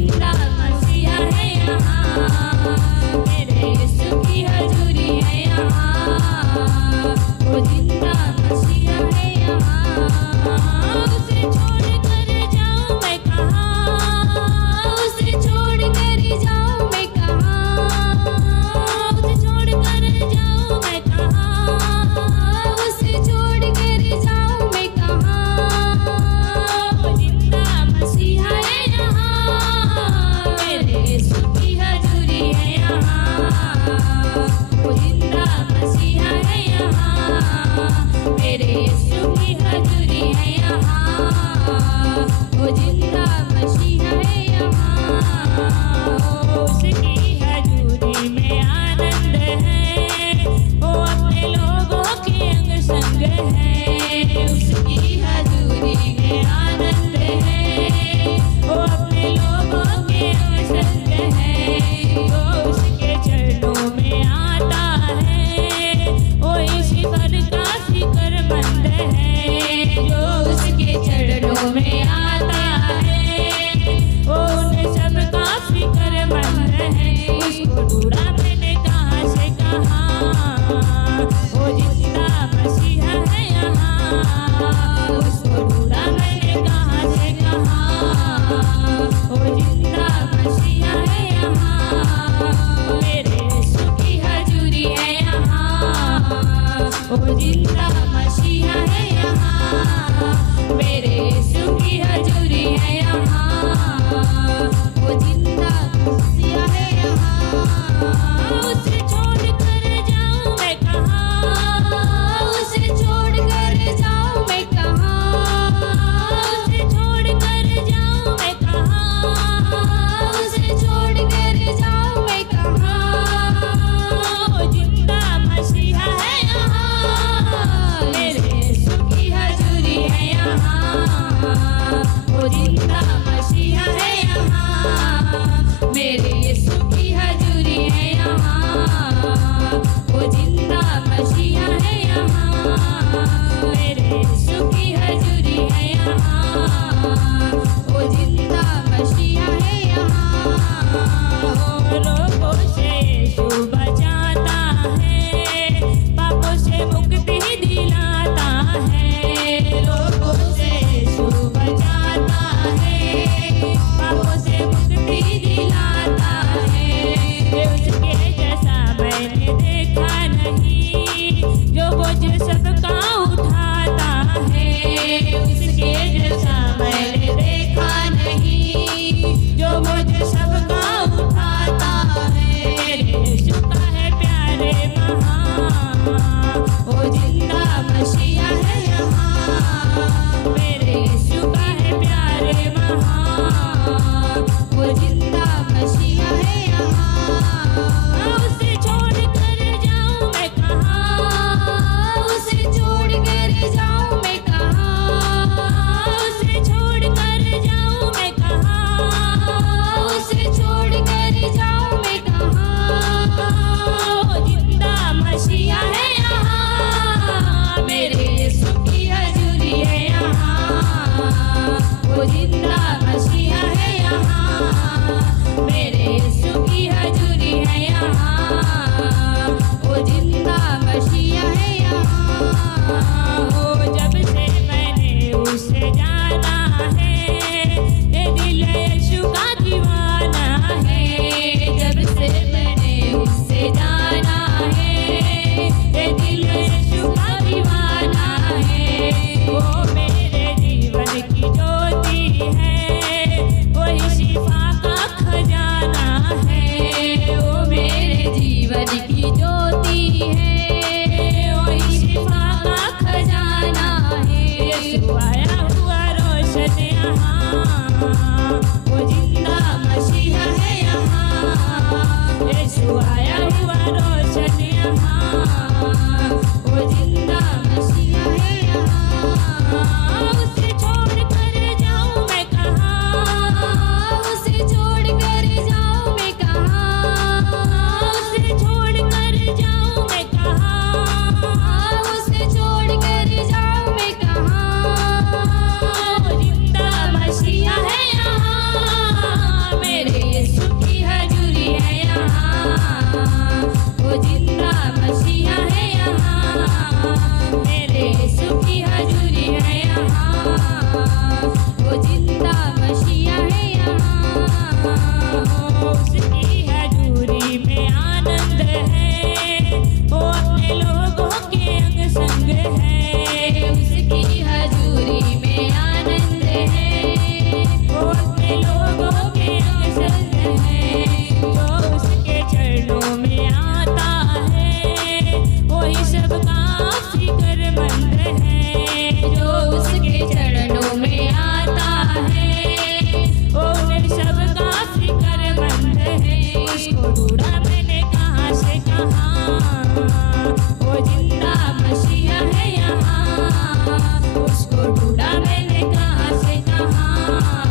जिंदा मसीहा है यहाँ, मेरे यीशु की हजूरी है यहाँ, वो जिंदा मसीहा है यहाँ। उसे छोड़ कर जाऊं मैं कहाँ, उसे छोड़ कर जाऊं मैं कहाँ, उसे छोड़ कर जाऊं मैं कहाँ, उसे छोड़ कर जाऊं मैं कहाँ। वो जिंदा मसीहा है यहाँ, मेरे यीशु की हजूरी है यहाँ, वो जिंदा मसीहा है यहाँ, मेरे यीशु की हजूरी है यहाँ, वो जिंदा मसीहा है यहाँ। उसकी हजूरी में आनंद है, वो अपने लोगों के अंग संग है। उसकी हजूरी में आनंद है, वो अपने लोगों के अंग संग है। वो उसके चरणों में आता है, वो इसी पर का फिक्रमंद है। जो उसके चरणों में आता है, वो उन सब का फिक्रमंद है। उसको ढूंढा मैंने कहाँ से कहाँ, वो जिंदा मसीहा है यहाँ। उसको ढूंढा मैंने कहाँ से कहाँ, वो जिंदा मसीहा है यहाँ, मेरे यीशु की हजूरी है यहाँ, वो जिंदा मसीहा है यहाँ, मेरे यीशु की हजूरी है यहाँ, वो जिंदा मसीहा है यहाँ। उसे छोड़ कर जाऊं मैं कहाँ, उसे छोड़ कर जाऊं मैं कहाँ, उसे छोड़ कर जाऊं मैं कहाँ, उसे छोड़ कर जाऊं मैं कहाँ। वो जिंदा मसीहा है यहाँ, मेरे यीशु की हजूरी है यहाँ, वो जिंदा मसीहा है यहाँ, मेरे यीशु की हजूरी है यहाँ, वो जिंदा मसीहा है यहाँ, मेरे यीशु की हजूरी है यहाँ, वो जिंदा मसीहा है यहाँ। रोगों से यीशु बचाता है, पापों से मुक्ति दिलाता है। रोगों से यीशु बचाता है, पापों से मुक्ति दिलाता है। उसके जैसा मैंने देखा नहीं, जो बोझ सबका उठाता है। उसके जैसा मैंने देखा नहीं, जो बोझ सबका उठाता है। मेरे यीशु का है प्यारे महान, वो जिंदा मसीहा है यहाँ, मेरे यीशु का है प्यारे महान, वो जिंदा मसीहा है यहाँ। उसे छोड़ कर जाऊं मैं कहाँ, उसे छोड़ कर जाऊं मैं कहाँ, उसे छोड़ कर जाऊं मैं कहाँ, उसे छोड़ कर जाऊं मैं कहाँ। वो जिंदा मसीहा है यहाँ, मेरे यीशु की हजूरी है यहाँ, वो जिंदा मसीहा है यहाँ, मेरे यीशु की हजूरी है यहाँ, वो जिंदा मसीहा है यहाँ। वो जब से मैंने उसे जाना है, ये दिल यीशु का दीवाना है। जब से मैंने उससे जाना है, ये दिल यीशु का दीवाना है। वो मेरे जीवन की ज्योति है, वही शिफा का खजाना है। वो मेरे जीवन की ज्योति है, वही शिफा का खजाना है। यीशु आया हुआ रोशन यहाँ, वो जिंदा मसीहा है यहाँ। यीशु आया हुआ रोशन यहाँ, वो जिंदा मसीहा है यहाँ। उसे छोड़ कर जाऊं मैं कहाँ, उसे छोड़ कर जाऊं मैं कहाँ, उसे छोड़ कर जाऊं मैं कहाँ, उसे छोड़ कर जाऊं मैं कहाँ। जिंदा मसीहा है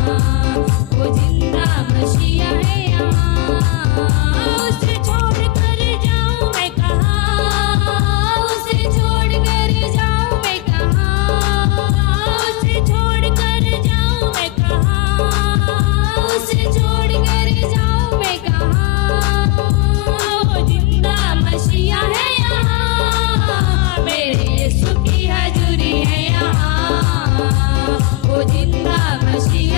वो जिंदा मसीहा है यहाँ। उसे छोड़ कर जाऊं मैं कहाँ, उसे छोड़ कर जाऊं मैं कहाँ, उसे छोड़ कर जाऊं मैं कहाँ, उसे छोड़ कर जाऊं मैं कहाँ। वो जिंदा मसीहा है यहाँ, मेरे यीशु की हजूरी है यहाँ। वो जिंदा मसीहा